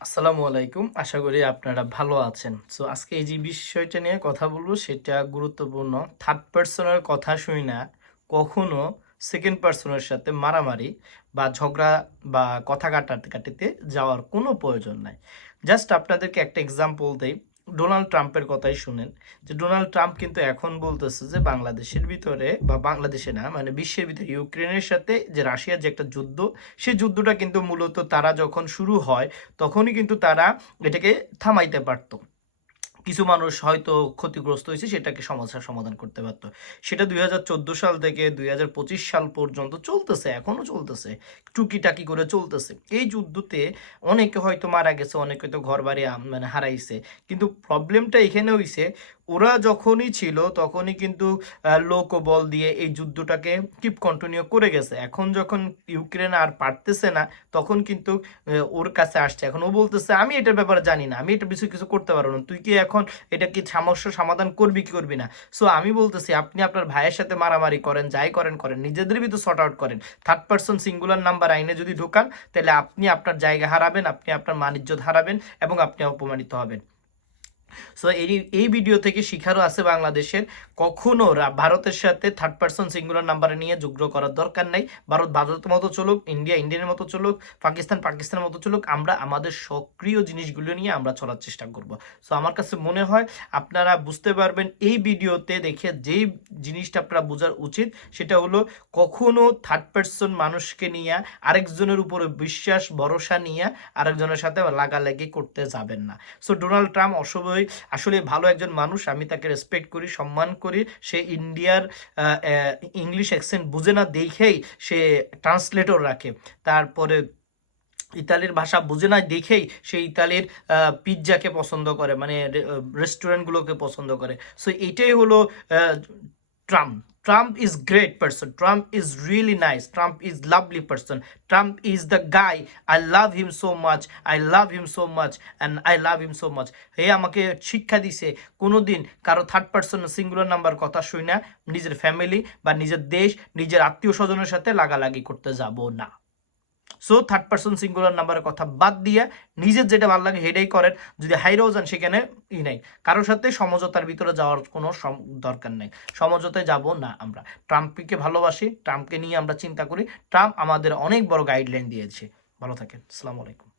আসসালামু আলাইকুম। আশা করি আপনারা ভালো আছেন। সো আজকে এই যে বিষয়টা নিয়ে কথা বলব, সেটা গুরুত্বপূর্ণ। থার্ড পার্সনের কথা শুই না। কখনো সেকেন্ড পার্সনের সাথে মারামারি বা ঝগড়া বা কথা কাটাতে কাটিতে যাওয়ার কোনো প্রয়োজন নাই। জাস্ট আপনাদেরকে একটা এক্সাম্পল দেই। ডোনাল্ড ট্রাম্পের কথাই শুনেন যে ডোনাল্ড ট্রাম্প কিন্তু এখন বলতেছে যে বাংলাদেশের ভিতরে বা বাংলাদেশে না মানে বিশ্বের ভিতরে ইউক্রেনের সাথে যে রাশিয়ার যে একটা যুদ্ধ সেই যুদ্ধটা কিন্তু মূলত তারা যখন শুরু হয় তখনই কিন্তু তারা এটাকে থামাইতে পারতো। কিছু মানুষ হয়তো ক্ষতিগ্রস্ত হয়েছে, সেটাকে সমস্যার সমাধান করতে পারতো। সেটা দুই হাজার চোদ্দ সাল থেকে দুই হাজার পঁচিশ সাল পর্যন্ত চলতেছে এখনও চলতেছে, টুকিটাকি করে চলতেছে। এই যুদ্ধতে অনেকে হয়তো মারা গেছে, অনেকে হয়তো ঘর বাড়ি মানে হারাইছে। কিন্তু প্রবলেমটা এখানে হইছে, ওরা যখনই ছিল তখনই কিন্তু লোক বল দিয়ে এই যুদ্ধটাকে কিপ কন্টিনিউ করে গেছে। এখন যখন ইউক্রেন আর পারতেছে না, তখন কিন্তু ওর কাছে আসছে। এখন ও বলতেছে, আমি এটার ব্যাপারে জানি না, আমি এটা বিষয়ে কিছু করতে পারব না। তুই কি এখন এটা কি সমস্যা সমাধান করবি কি করবি না? সো আমি বলতেছি, আপনি আপনার ভাইয়ের সাথে মারামারি করেন, যাই করেন করেন, নিজেদের ভিতরে শর্ট আউট করেন। থার্ড পার্সন সিঙ্গুলার নাম্বার আইনে যদি ঢোকান, তাহলে আপনি আপনার জায়গা হারাবেন, আপনি আপনার মানিজ্যত হারাবেন এবং আপনি অপমানিত হবেন। সো এই এই ভিডিও থেকে শিখারও আছে বাংলাদেশের। কখনো ভারতের সাথে থার্ড পার্সন সিঙ্গুলার নাম্বার নিয়ে যুগ্র করার দরকার নাই। ভারত ভারতের মতো চলুক ইন্ডিয়া ইন্ডিয়ানের মতো চলুক পাকিস্তান পাকিস্তানের মতো চলুক, আমরা আমাদের সক্রিয় জিনিসগুলো নিয়ে আমরা চলার চেষ্টা করব। সো আমার কাছে মনে হয় আপনারা বুঝতে পারবেন, এই ভিডিওতে দেখে যেই জিনিসটা আপনারা বোঝার উচিত, সেটা হলো কখনো থার্ড পার্সন মানুষকে নিয়ে, আরেকজনের উপরে বিশ্বাস, ভরসা নিয়ে আরেকজনের সাথে লাগালাগি করতে যাবেন না। সো ডোনাল্ড ট্রাম্প অসবই আসলে ভালো একজন মানুষ, আমি তাকে রেসপেক্ট করি, সম্মান করি। সে ইন্ডিয়ার ইংলিশ অ্যাকসেন্ট বুঝে না, দেখেই সে ট্রান্সলেটর রাখে। তারপরে ইতালির ভাষা বুঝে না, দেখেই সে ইতালির পিৎজাকে পছন্দ করে মানে রেস্টুরেন্টগুলোকে পছন্দ করে। সো এইটাই হলো Trump. Trump is great person Trump is really nice Trump is lovely person Trump is the guy I love him so much I love him so much and I love him so much he আমাকে শিক্ষা দিছে কোনো দিন কারও third person singular number কথা শুই না। নিজের ফ্যামিলি বা নিজের দেশ, নিজের আত্মীয় স্বজনের সাথে লাগালাগি করতে যাব না। সো থার্ড পার্সন সিঙ্গুলার নাম্বারের কথা বাদ দিয়ে নিজের যেটা ভালো লাগে হেডেই করেন, যদি হাইরেও যান সেখানে ই নাই। কারোর সাথে সমঝোতার ভিতরে যাওয়ার কোনো দরকার নেই। সমঝোতায় যাব না আমরা। ট্রাম্পকে ভালোবাসি, ট্রাম্পকে নিয়ে আমরা চিন্তা করি। ট্রাম্প আমাদের অনেক বড় গাইডলাইন দিয়েছে। ভালো থাকেন। আসসালামু আলাইকুম।